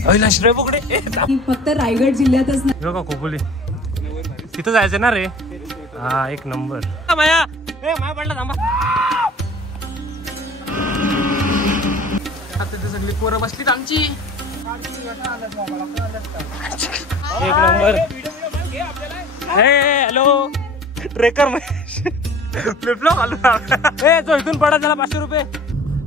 फक्त रायगड जिल्ह्यातच नाही बघा खोपोली तिथं जायचं ना रे. हा एक नंबर. माया माया पडला थांबा. आता सगळी पोरं बसलीत आमची. एक नंबर. हॅलो ट्रेकर फ्लिपफ्लॉप आलो. जो इथून पडा त्याला 500 रुपये.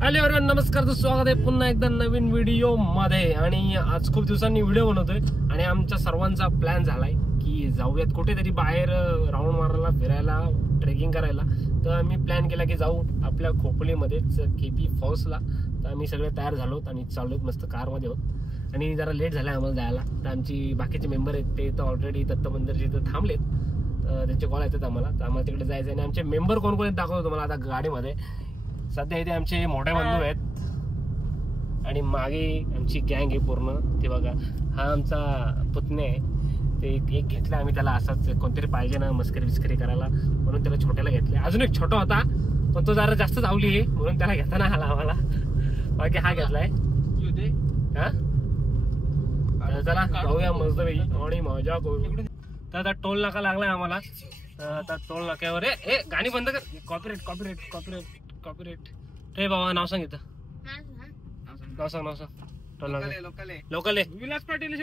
हॅलो एव्हरीवन, नमस्कार. तर स्वागत आहे पुन्हा एकदा नवीन व्हिडिओ मध्ये. आणि आज खूप दिवसांनी व्हिडिओ बनवतोय आणि आमच्या सर्वांचा प्लॅन झालाय की जाऊयात कुठेतरी बाहेर राऊंड मारायला, फिरायला, ट्रेकिंग करायला. तर आम्ही प्लॅन केला की जाऊ आपल्या खोपोलीमध्येच केपी फॉल्सला. तर आम्ही सगळे तयार झालो आणि चाललोत मस्त कारमध्ये आहोत. आणि जरा लेट झालाय आम्हाला जायला. तर आमची बाकीचे मेंबर आहेत ते तर ऑलरेडी दत्त मंदिरचे इथं थांबलेत. त्यांचे कॉल येतात आम्हाला. तर आम्हाला तिकडे जायचं आहे. आणि आमचे मेंबर कोण कोण आहेत दाखवतो तुम्हाला आता गाडीमध्ये. सध्या इथे आमचे मोठे बंधू आहेत आणि मागे आमची गँग आहे पूर्ण. ते बघा, हा आमचा पुतणे आहे. ते एक घेतला आम्ही त्याला, असाच कोणतरी पाहिजे ना मस्करी बिस्करी करायला म्हणून त्याला छोट्याला घेतले. अजून एक छोटा होता पण तो जरा जास्त धावली आहे म्हणून त्याला घेता नाही आला आम्हाला. बाकी हा घेतलाय. हा चला जाऊया मस्त आणि मजा करू. तर आता टोल नाका लागलाय आम्हाला. आता टोल नाक्यावर ए गाणी बंद कर. Copyright copyright copyright copyright. रे बाबा नाव सांग. इथं नाव सांग. नाव सांग. टोल नाका लोकल आहे. विलास पाटील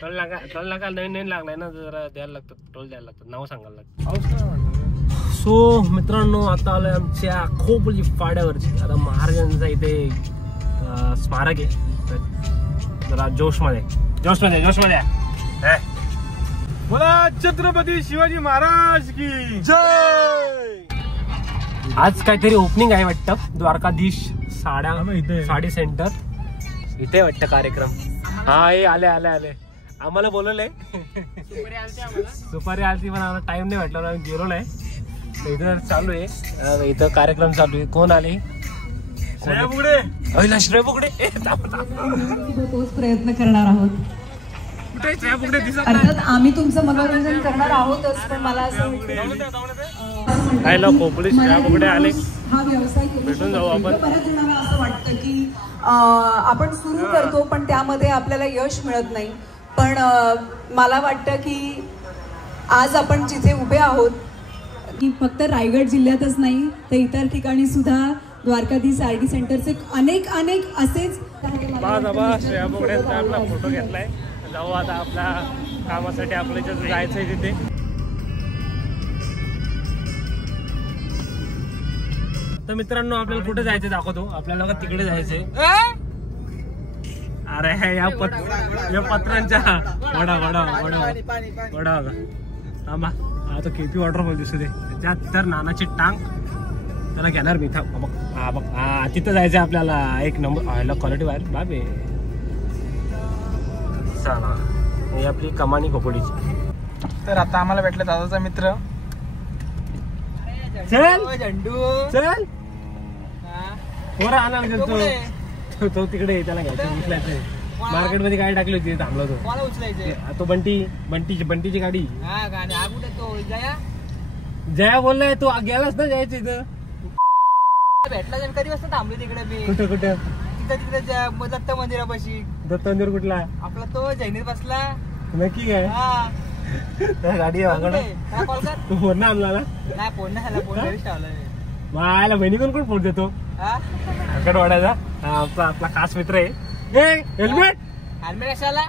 टोल नाका नवीन लागलाय ना, जरा द्यायला लागतं. टोल द्यायला लागतं, नाव सांगायला लागतं. सो मित्रांनो, आता आलोय आमच्या खोपोली फाड्यावरती. आता महाराजांचा इथे स्मारक आहे. जरा जोश मध्ये बोला छत्रपती शिवाजी महाराज की जय. आज काहीतरी ओपनिंग आहे वाटतं. द्वारकाधीश साडी सेंटर इथे वाटतं कार्यक्रम. हा हे आले आम्हाला बोलवलंय. दुपारी आलती पण आम्हाला टाइम नाही भेटला, आम्ही गेलो नाही. इथं चालू आहे, इथं कार्यक्रम चालू आहे. कोण आले? श्रेया बुगडे. तोच प्रयत्न करणार आहोत. अर्थात आम्ही तुमचं मनोरंजन करणार आहोतच, पण मला असं खोपोली श्रेया बुगडे आले. हा व्यवसाय भेटून जाऊ आपण. बऱ्याच जणांना असं वाटतं की आपण सुरू करतो पण त्यामध्ये आपल्याला यश मिळत नाही. पण मला वाटतं की आज आपण जिथे उभे आहोत की फक्त रायगड जिल्ह्यातच नाही तर इतर ठिकाणी सुद्धा द्वारकाधीश साडी सेंटरचे अनेक असेच. श्रेया बुगड्यांचा आपला फोटो घेतलाय. जाऊ आता आपल्या कामासाठी आपल्या जायचंय तिथे. तर मित्रांनो, आपल्याला कुठे जायचं दाखवतो. आपल्याला तिकडे जायचंय. अरे या पत्रांच्या वडा थांबा. आता केपी वॉटरफॉल दिसू दे. त्यात तर नानाची टांग त्याला घेणार मी. तिथं जायचंय आपल्याला. एक नंबर क्वालिटी बाहेर बाबे. चला, ही आपली कमानी खोपोलीची. तर आता आम्हाला भेटला दादाचा मित्र. चल तो तिकडे त्याला घ्यायचं. मार्केट मध्ये गाडी टाकली होती, थांबलो तो. बंटीची गाडी. जया बोललाय तू गेलास ना जायचं इथं. भेटला कधी वाजता थांबलो तिकडे. कुठं तिकडे दत्त मंदिरापाशी. दत्त मंदिर कुठला? आपला तो जैनीत बसला. नक्की काय? गाडी कॉल कर. तू फोन नाही आणला ना? नाही फोन नाही आला. फोन घरीच ठेवला. मायला बहिणीकडून कोण फोन देतो? आकडवाड्याचा आपला खास मित्र आहे. हेल्मेट कशाला?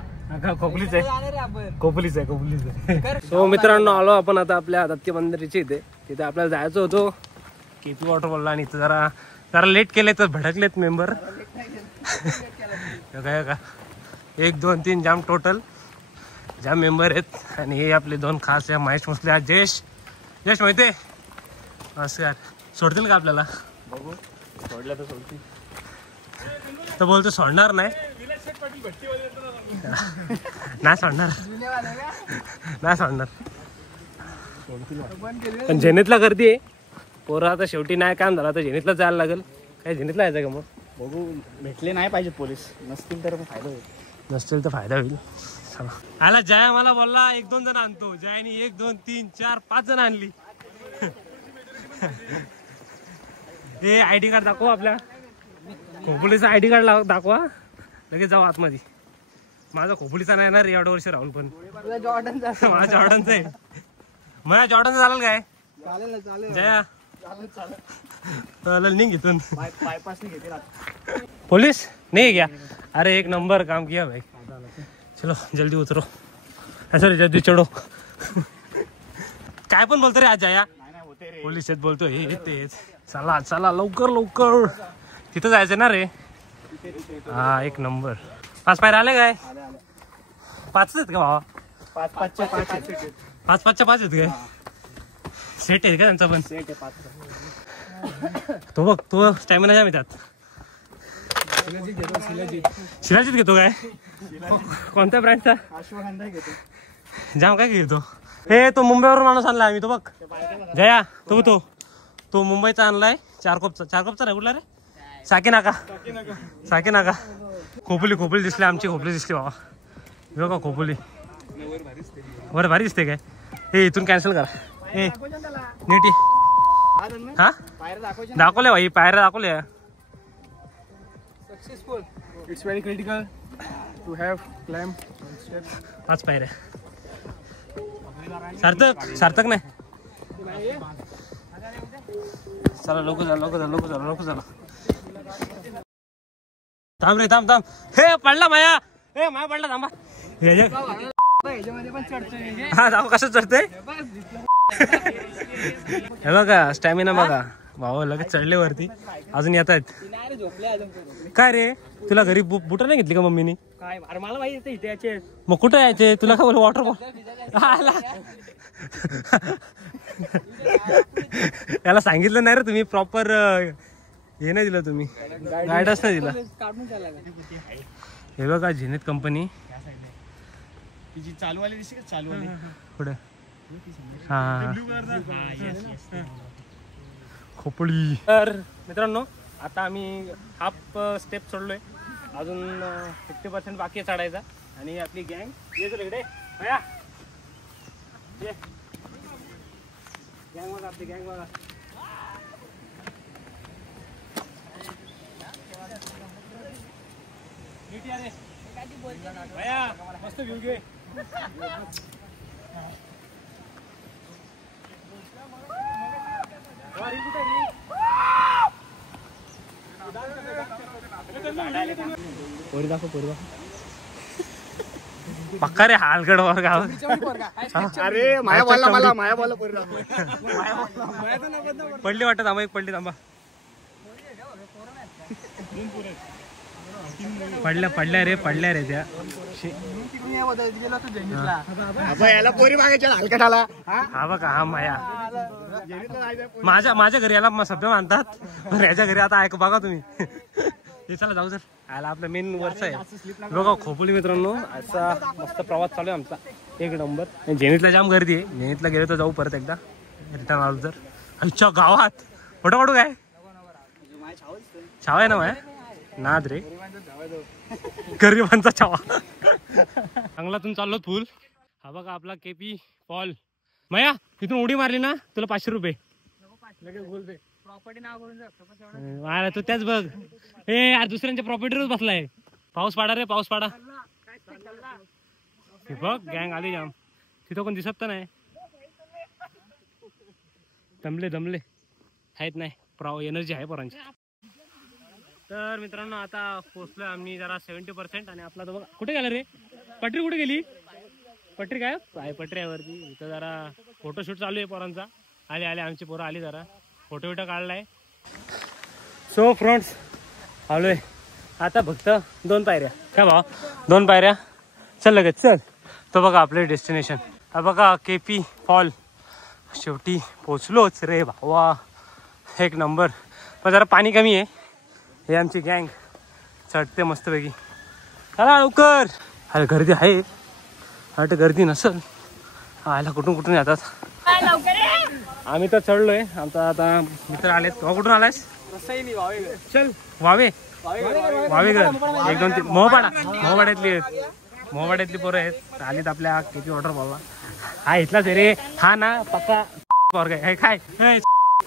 खोपोलीच आहे. सो मित्रांनो, आलो आपण आता आपल्या दत्त मंदिराच्या इथे. तिथे आपल्याला जायचं होतं केपी वॉटरफॉलला. आणि इथं जरा लेट केले तर भडकलेत मेंबर. 1 2 3 जाम टोटल जाम मेंबर आहेत. आणि हे आपले 2 खास आहे, महेश मुसले, आज जयेश माहिती. नमस्कार. सोडतील का आपल्याला? बघू, सोडलं तर सोडतील. तर बोलतो सोडणार नाही सोडणार. पण झेनीतला गर्दी आहे पोरं. आता शेवटी नाही काम झालं तर झेनीतला जायला लागेल. काय झेनीतला यायचं का? मग बघू, भेटले नाही पाहिजे पोलीस. नसतील तर फायदा होईल. नसतील तर फायदा होईल. आला जया मला बोलला 1 2 जण आणतो. जयानी 1 2 3 4 5 जण आणली. हे आयडी कार्ड दाखव आपल्या खोपोलीचा ID कार्ड दाखवा, लगेच जाऊ आतमध्ये. माझा खोपोलीचा नाही ना रे एवढ्या वर्ष राहुल, पण माझा जॉर्डनचा आहे. माझ्या जॉर्डनचा चालेल काय? जया चालेल, निघ इथून. पुलिस नहीं क्या? अरे एक नंबर काम किया भाई. चलो जल्दी उतरो, सॉरी जल्दी चढो. काय पण बोलतो रे आज जया? पोलीस आहेत बोलतो. हे तेच. चला चला लवकर लवकर, तिथं जायचं ना रे. हा एक नंबर. 5 पायऱ्या आले काय? 5 आहेत का भावा? 5-5च्या 5 आहेत. 5-5च्या 5 आहेत काय? सेट आहे का त्यांचा पण? सेट आहे 5. तो बघ, तो स्टॅमिना जाम येतात. शिलाजीत घेतो काय? कोणत्या ब्रँडचा? अश्वगंधा घेतो. जाम काय घेतो? हे तो मुंबईवरून माणूस आणलाय आम्ही. तो बघ जया, तो मुंबईचा आणलाय. 4 कपचा नाही कुठला रे? साकीनाका. खोपोली दिसले, आमची खोपोली दिसली बाबा. बघा खोपोली वर भारी दिसते काय? हे इथून कॅन्सल करा. हे नीट हा दाखवले भाई, पायऱ्या दाखवल्या. Successful. It's very critical to have climb 5 पायऱ्या. सार्थक नाही. चला लोक झाला. थांब रे थांब. हे पडला माया. माया पडला, थांबा. हा दाखव कसं चढतंय. हे बघा स्टॅमिना बघा भाऊ, लगेच चढले वरती. अजून येत आहेत काय रे? तुला घरी बुट नाही घेतली का मम्मीनी? अरे मला माहिती इथे याचे. मग कुठे यायचे तुला? का बोल वॉटरफॉल याला सांगितलं नाही रे तुम्ही, प्रॉपर हे नाही दिलं तुम्ही, गायडन्स नाही दिला. हे बघा झेनिथ कंपनी चालूवाली दिसते का? चालूवाली पुढे. हा खोपोली. तर मित्रांनो आता आम्ही हाफ स्टेप चढलोय, अजून 50% बाकी आहे चढायचा. आणि आपली गँग ये जर इकडे गँग बघा, आपली गँग बघा. मस्त व्ह्यू घे. पक्का रे हालगड वर गाव. अरे माया बोला पडली वाटत. थांबा एक पडली, थांबा. पडल्या रे त्या. याला पोरी मागायच्या हलकटाला. हा बघा हा माया. माझ्या घरी याला शब्द मानतात, पण याच्या घरी आता ऐक बघा तुम्ही. हे चला जाऊ. जर आला आपलं मेन वरच आहे बघा खोपोली. मित्रांनो असा मस्त प्रवास चालू आहे आमचा, एक नंबर. झेनिथला जाम गर्दी आहे. झेनिथला गेलो तर जाऊ परत एकदा, रिटर्न आलो तर. आमच्या गावात फोटो काढू काय? छावा आहे ना माया नाद रे, गरिबांचा छावा. चांगलातून चाललो फुल. हा बघा आपला केपी फॉल. माया तिथून उडी मारली ना तुला 500 रुपये. तू त्याच बघ. हे यार दुसऱ्यांच्या प्रॉपर्टीवरच बसलाय. पाऊस पाडा रे, पाऊस पाडा. बघ गँग आली जाम. तिथं कोण दिसत तर नाही. दमले आहेत नाही, एनर्जी आहे पोरांची. तर मित्रांनो आता पोहोचलोय आम्ही जरा 70%. आणि आपला तो बघा कुठे गेला रे? पटरी कुठे गेली? पटरी काय पटरी आहे वरती. इथं जरा फोटोशूट चालू आहे पोरांचा. आले आमची पोरं आली, जरा फोटो बिटो काढलाय. सो फ्रेंड्स आलोय आता फक्त 2 पायऱ्या. काय भाव 2 पायऱ्या? चल लगेच चल. तो बघा आपले डेस्टिनेशन. हा बघा केपी फॉल. शेवटी पोचलोच रे भावा, एक नंबर. पण जरा पाणी कमी आहे. हे आमची गँग चढते मस्तपैकी. चला लवकर. अरे गर्दी आहे, अरे गर्दी नसल. आयला कुठून येतात. आम्ही तर चढलोय. आमचा आता मित्र आलेत. तो कुठून आलायस? चल वावे घर 1-2-3 मोहपाड्यातली पोरं आहेत. आलीत आपल्या केपी वॉटरफॉलला. हा इथलाच आहे रे. हा ना पक्का काय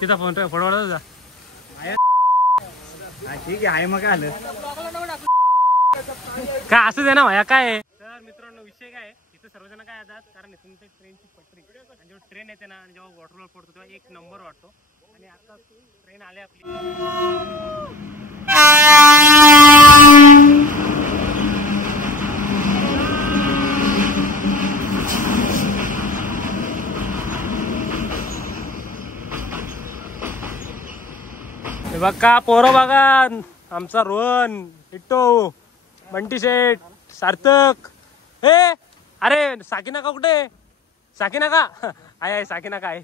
तिथं फोटो तुझा. ठीक आहे मग आलं काय असं दे ना भाया काय. तर मित्रांनो विषय काय इथं सर्वजण काय येतात कारण इथून ते ट्रेनची पटरी आणि जेव्हा ट्रेन येते ना आणि जेव्हा वॉटरफॉल पडतो तेव्हा एक नंबर वाटतो. आणि आता ट्रेन आली आपली. बघा पोरं बघा आमचा रोहन इट्टो बंटी शेठ सार्थक. हे अरे साकिना का कुठे साकिना का आहे साकिना का आहे.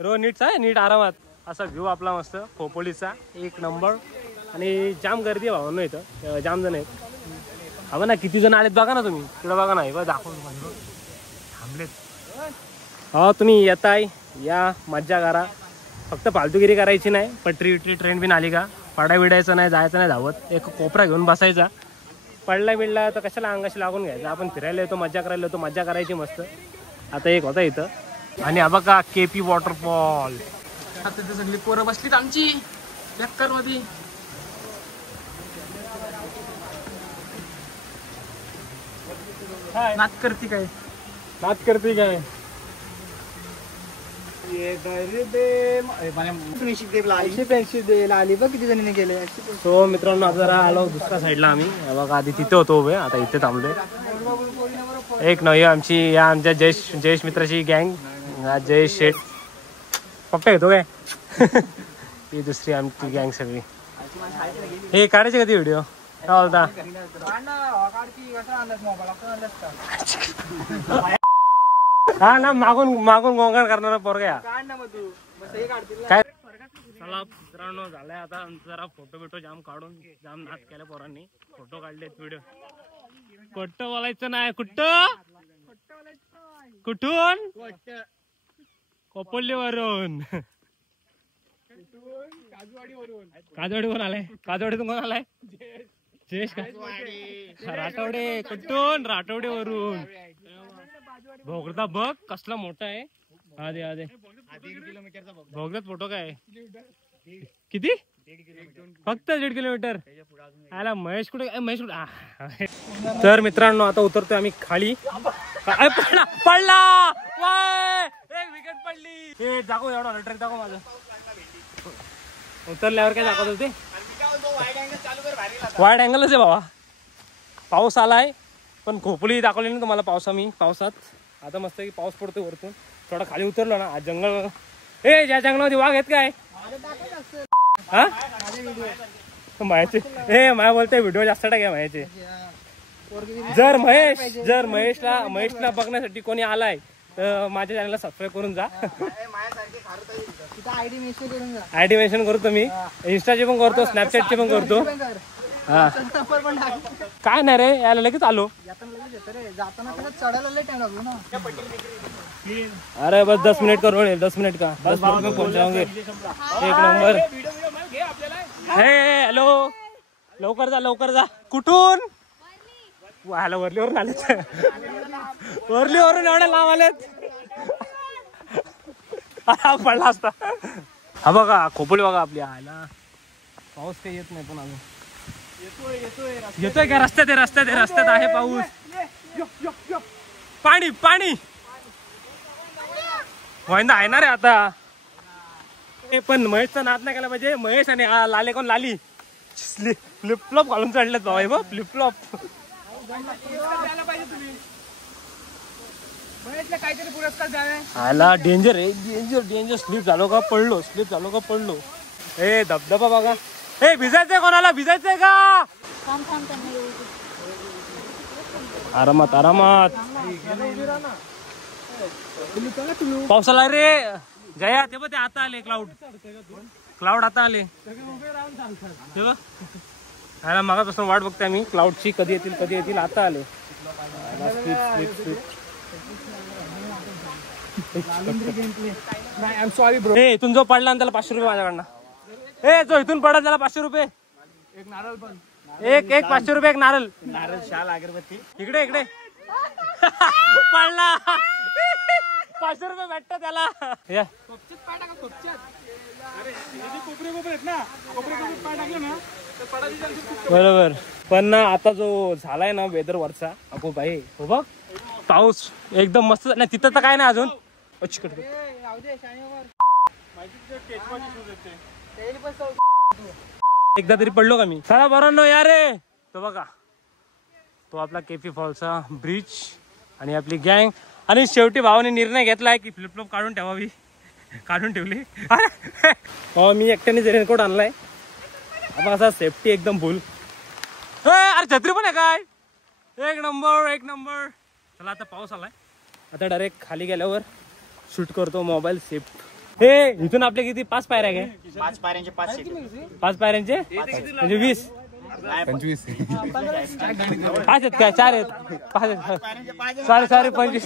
रोहन नीटचा आहे नीट आरामात. असा व्ह्यू आपला मस्त खोपोलीचा एक नंबर. आणि जाम गर्दी आहे भावांनो इथं जाम जण आहेत. हवं ना किती जण आलेत बघा ना तुम्ही तिकडं बघा ना बघा दाखव थांबलेत. हो तुम्ही येताय या मज्जा करा फक्त फालतूगिरी करायची नाही. पटरी विटरी ट्रेन बिन आली का पाडा विडायचं नाही जायचं नाही धावत. एक कोपरा घेऊन बसायचा. पडला बिडला तर कशाला अंगाशी लागून घ्यायचं. आपण फिरायला येतो मज्जा करायला येतो मज्जा करायची मस्त. आता एक होता इथं. आणि हा बघा केपी वॉटरफॉल. आता ते सगळी पोरं बसलीत आमची बेकार मध्ये. नाच करते काय नाच करते काय. आली बघ किती जणीने गेले. सो मित्रांनो आता जरा आलो दुसऱ्या साईडला आम्ही. बघा आधी तिथे होतो उभे आता इथे थांबलोय. एक नवी आमची या आमच्या जयेश मित्राची गँग जयेश शेठ पप्पा येतो काय. ही दुसरी आमची गँग सगळी. हे काढायचे कधी व्हिडिओ काय बोलता. हा ना मागून मागून गोंगाट करणारा पोरगा काय. चला मित्रांनो झालाय आता जरा फोटो बिटो जाम काढून जाम नाच केल्या पोरांनी. फोटो काढलेत व्हिडिओ. कुठं बोलायचं नाही कुठं कुठून कोपल्लीवरून काजवाडीवरून आलाय. काजवाडीतून कोण आलाय जयेश का राठवडे. कुठून राठवडेवरून. भोगदा बघ कसला मोठा आहे. आधे आधे भोगदात फोटो काय किती फक्त 1.5 किलोमीटर. आला महेश कुठे महेश कुठे. तर मित्रांनो आता उतरतोय आम्ही खाली. पडला एक विकेट पडली. हे दाखव एवढा ट्रॅक दाखव माझं. उतरल्यावर काय दाखवत होते वाईड अँगलच आहे बाबा. पाऊस आलाय पण खोपोली दाखवली ना तुम्हाला पावसात. आता मस्त की पाऊस पडतोय वरतून. थोडा खाली उतरलो ना आज जंगल. ए ज्या जंगलामध्ये वाघ आहेत काय हा मायाचे. हे माया बोलते व्हिडिओ जास्त टाका मायाचे. जर महेशला बघण्यासाठी कोणी आलाय तर माझ्या चॅनलला सबस्क्राईब करून जा. आयडी मेन्शन करतो मी. इंस्टाची पण करतो स्नॅपचॅटची पण करतो. हा काय नाही रे यायला लगेच आलो. अरे बस 10 मिनट करो 10 मिनट का 10 मिनट में पहुंच जाओगे. एक नंबर. हे हॅलो लवकर जा. कुठून ह्याला वरलीवरून आलेत. वरलीवरून एवढ्या लांब आलेत. पडला असता. हा बघा खोपोली बघा आपली. आयला पाऊस काही येत नाही पण अजून येतोय का. रस्त्यात आहे पाऊस. पाणी वायंदा आहे ना रे आता. पण महेशचा नाद नाही केला पाहिजे. महेश आणि लाले कोण लाली फ्लिपफ्लॉप घालून चढलेत बाबा. फ्लिपफ्लॉप काहीतरी पुरस्कार द्यावे. आला डेंजर आहे डेंजर. स्लिप झालो का पडलो. ए धबधबा बघा. ए भिजायचंय कोणाला भिजायचंय का. आरामात पावसाला रे जया. ते बघ ते आता आले क्लाउड आता आले. ते बघ मगापासून वाट बघते आम्ही क्लाउडची. कधी येतील आता आले. इथून जो पडला त्याला 500 रुपये माझ्याकडनं. जो इथून पडला त्याला 500 रुपये. एक नारळ पण एक 500 रुपये एक नारळ. शाल अगरबत्ती इकडे पडला. 500 रुपये भेटत त्याला. या बरोबर. पण ना आता जो झालाय ना वेदर वरचा अगो बाई, हो बघ पाऊस एकदम मस्त नाही. तिथं तर काय नाही अजून. एकदा तरी पडलो का मी. चला बरोबर या रे. तो बघा तो आपला केपी फॉलचा ब्रिज आणि आपली गँग. आणि शेवटी भावाने निर्णय घेतलाय की फ्लिपफ्लॉप काढून ठेवावी. काढून ठेवली. मी एकट्याने रेनकोट आणलाय. आपण असा सेफ्टी एकदम फुल. अरे छत्री पण आहे काय. एक नंबर एक नंबर. चला आता पाऊस आलाय. आता डायरेक्ट खाली गेल्यावर शूट करतो मोबाईल सेफ. हे इथून आपले किती 5 पायऱ्या काय. 5 पायऱ्यांचे 5 पायऱ्यांचे म्हणजे 20 25 5 आहेत काय. 4 आहेत 5 आहेत. Sorry 25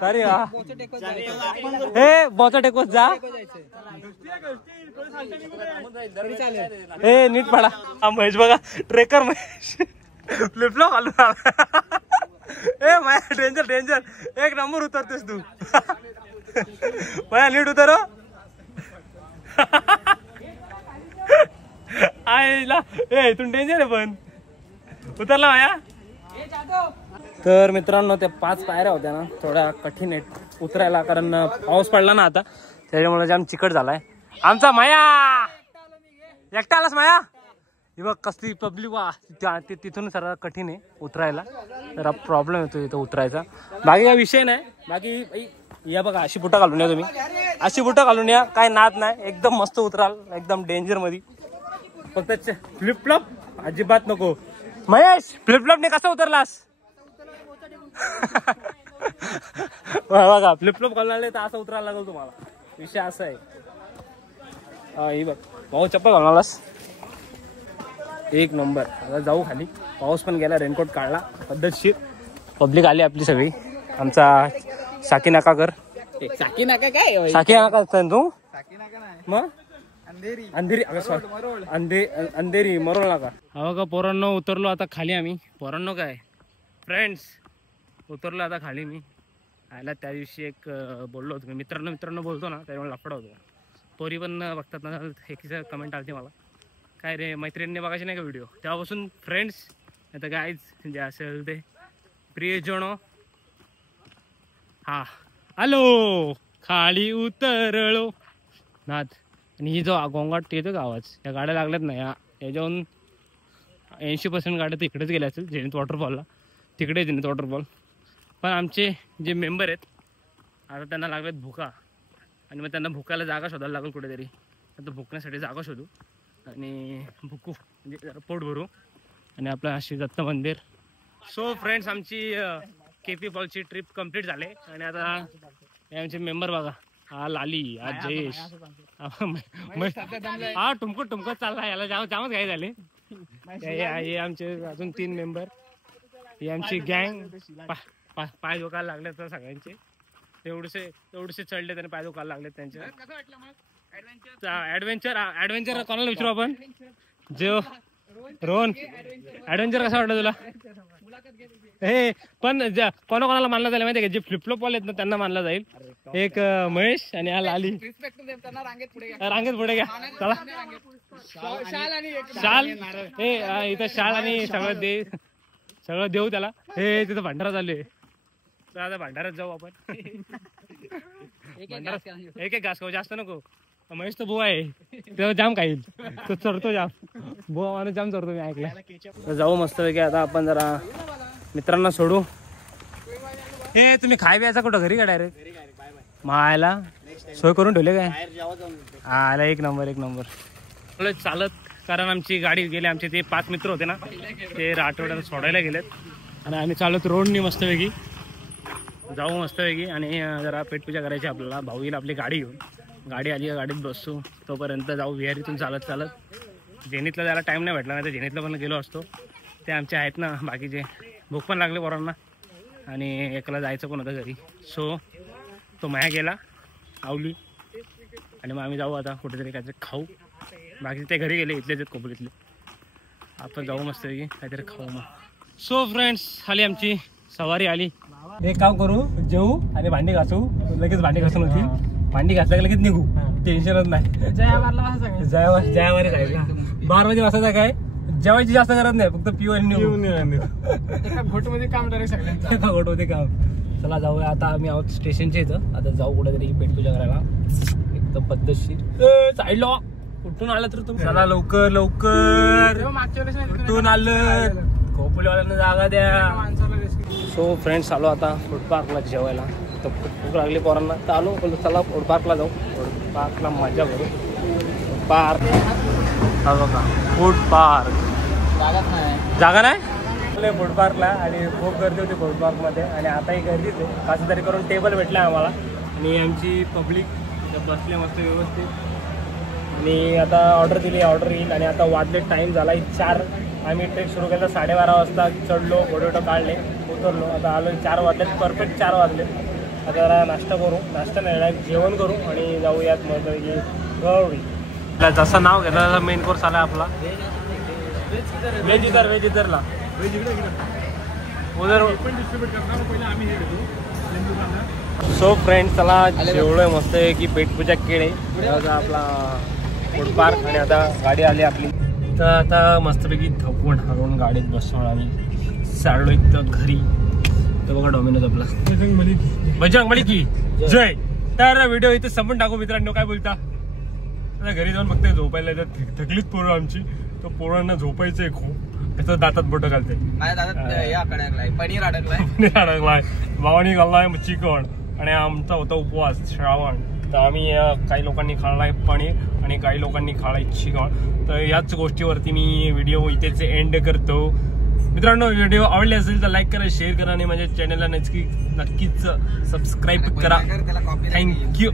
sorry. हे बोचा टेकवत जा. हे नीट पडा. महेश बघा ट्रेकर महेश फ्लिपफ्लॉप आलो. ए माया डेंजर एक नंबर उतरतेस तू. माया नीट उतर. आईला ए इथून डेंजर आहे पण. उतरला माया. तर मित्रांनो त्या 5 पायऱ्या होत्या ना थोड्या कठीण आहेत उतरायला. कारण पाऊस पडला ना आता त्याच्यामुळे जाम चिकट झालाय. आमचा माया एकटा आलास माया. हे बघ कसली पब्लिक वा. तिथून सर्व कठीण आहे उतरायला. जरा प्रॉब्लेम येतो इथं उतरायचा. बाकी काय विषय नाही. बाकी या बघा अशी बुटा घालून या तुम्ही. अशी बुटा घालून या. काय नाद नाही. एकदम मस्त उतराल. एकदम डेंजर मध्ये. फक्त फ्लिपफ्लॉप अजिबात नको. महेश फ्लिपफ्लॉपने कसा उतरलास. बघा फ्लिपफ्लॉप घालणार तर असं उतरायला लागेल तुम्हाला. विषय असा आहे. ही बघ भाऊ चप्पल घालणारलास. एक नंबर. आता जाऊ खाली. पाऊस पण गेला. रेनकोट काढला पद्धतशीर. पब्लिक आली आपली सगळी. आमचा साकी नाकाकर. साकी नाका काय. साकी नाका तू मग अंधेरी अंधेरी मरोल नाका. हा बघा पोरांनो उतरलो आता खाली आम्ही. पोरांनो काय फ्रेंड्स उतरलो आता खाली मी. आयला त्या दिवशी एक बोललो होतो मी. मित्रांनो बोलतो ना त्यामुळे लफडा होतो. पोरी पण बघतात ना. एकीचं कमेंट आलती मला काय रे मैत्रिणीने बघायचे नाही का व्हिडिओ. तेव्हापासून फ्रेंड्स आता गायज जे असेल ते प्रियजनो. हा हॅलो खाली उतरलो नाद. आणि ही जो गोंगाट येतो का आवाज. या गाड्या लागल्यात ना याच्याहून 80% गाड्या तर इकडेच गेल्या असेल. झेनिथ वॉटरफॉलला तिकडे झेनिथ वॉटरफॉल. पण आमचे जे मेंबर आहेत आता त्यांना लागलेत भुका. आणि मग त्यांना भुकायला जागा शोधायला लागेल कुठेतरी. आता भुकण्यासाठी जागा शोधू आणि भुकू म्हणजे जरा पोट भरू. आणि आपलं श्री दत्त मंदिर. सो फ्रेंड्स आमची केपी फॉलची ट्रिप कंप्लीट झाली. आणि आता आमचे मेंबर बघा. हा लाली हा जयेश हा टुमकत चालला. याला जामच घाई झाले. हे आमचे अजून 3 मेंबर. ही आमची गँग. पाय दुखायला लागले तर सगळ्यांचे. तेवढेसे चढले त्याने पाय दुखायला लागले त्यांचे. ऍडव्हेंचर कोणाला विचारू आपण. जो रोहन ऍडव्हेंचर कसा वाटलं तुला. हे पण कोणाला मानला जाईल माहिती आहे का. जे फ्लिपफ्लॉप वाले आहेत ना त्यांना मानला जाईल. एक महेश आणि हा लाली. रांगेत पुढे घ्या चला. शाल हे इथं शाल आणि सगळं देऊ त्याला. हे तिथं भंडारा चालू आहे. तर आता भंडारात जाऊ आपण. एक घास खाऊ जास्त नको. महेश तो बुवा आहे तेव्हा जाम खाईल. तो चढतो जाम. बुवा माणूस जाम चढतो मी ऐकलं. जाऊ मस्त पैकी. आता आपण जरा मित्रांना सोडू. हे तुम्ही खाय प्यायचा कुठं घरी का डायरेक्ट मायला सोय करून ठेवले काय. आला एक नंबर चालत. कारण आमची गाडी गेली. आमचे ते 5 मित्र होते ना ते आठवड्यात सोडायला गेलेत. आणि आम्ही चालत रोडनी मस्तपैकी जाऊ मस्तपैकी. आणि जरा पेटपूजा करायची आपल्याला. भाऊ येईल आपली गाडी घेऊन. गाडी आली गाडीत बसू. तोपर्यंत जाऊ विहारीतून चालत. झेनिथला जायला टाईम नाही भेटला. नाही तर झेनिथला पण गेलो असतो. ते आमचे आहेत ना बाकीचे. भूक पण लागले पोरांना. आणि एकला जायचं पण होतं घरी. सो तो माया गेला आवली. आणि मग आम्ही जाऊ आता कुठेतरी काहीतरी खाऊ. बाकी ते घरी गेले. इथलेच आहेत कोपरीतले. आपण जाऊ मस्त काहीतरी खाऊ मग. सो फ्रेंड्स खाली आमची सवारी आली. एक काम करू जेवू आणि भांडी घासू. लगेच भांडी घासून होती. भांडी घातल्या की लगेच निघू, टेन्शनच नाही. जयावारी जाईल का 12 वाजता काय जेवायची जास्त गरज नाही, फक्त पिऊ आणि एका घोटमध्ये काम डायरेक्ट सगळ्यांचं. एका घोटमध्ये काम. चला जाऊया आता. आम्ही आहोत स्टेशनच्या इथं. आता जाऊ कुठेतरी पेटपूजा करायला एकदम पद्धतशीर. साईडला कुठून आलं तर तुम्ही? चला लवकर लवकर कुठून आलं, खोपोलीवाल्यांना जागा द्या. सो फ्रेंड्स आलो आता फूड पार्कला जेवायला. तर भूक लागली पोरांना तर आलो, बोललो चला फूड पार्कला जाऊ. फूड पार्कला मजा करू. फूड पार्क हा बघा, फूड पार्क जागा नाही फूड पार्कला. आणि खूप गर्दी होती फूड पार्कमध्ये. आणि आताही गर्दीच आहे. कसं तरी करून टेबल भेटला आम्हाला. आणि आमची पब्लिक बसले मस्त व्यवस्थित. आणि आता ऑर्डर दिली, ऑर्डर येईल. आणि आता वाजले टाईम झाला 4. आम्ही ट्रेक सुरू केला 12:30 वाजता. चढलो, फोटो काढले, उतरलो. आता आलो 4 वाजले, परफेक्ट 4 वाजले. आता जरा नाश्ता करू, नाश्ता नाही जेवण करू आणि जाऊयात मग गौरी. जसं नाव घेतलं तसं मेन कोर्स आला आपला व्हेज इधरला उधर. सो फ्रेंड्स चला जेवढं मस्त आहे की पेटपूजा केळे आपला फूड पार्क. आणि आता गाडी आली आपली. तर आता मस्तपैकी थकवून हरवून गाडीत बसवून आम्ही चाललो इथं घरी. तर बघा डॉमिनोज आपला बजरंगबली की जय. तर व्हिडिओ इथं संपून टाकू मित्रांनो. काय बोलता? आता घरी जाऊन फक्त झोपायला येतात. थकलीच पोरं आमची. तर पोरांना झोपायचंय खूप. त्याचं दातात बोटं घालते. पनीर अडकलाय भावानी घाललाय चिकन. आणि आमचा होता उपवास श्रावण. तर आम्ही काही लोकांनी खाल्लाय पनीर आणि काही लोकांनी खाल्लाय चिकन. तर याच गोष्टीवरती मी व्हिडिओ इथेच एंड करतो. मित्रांनो व्हिडिओ आवडले असेल तर लाईक करा, शेअर करा आणि माझ्या चॅनलला नक्कीच सबस्क्राईब करा. थँक्यू.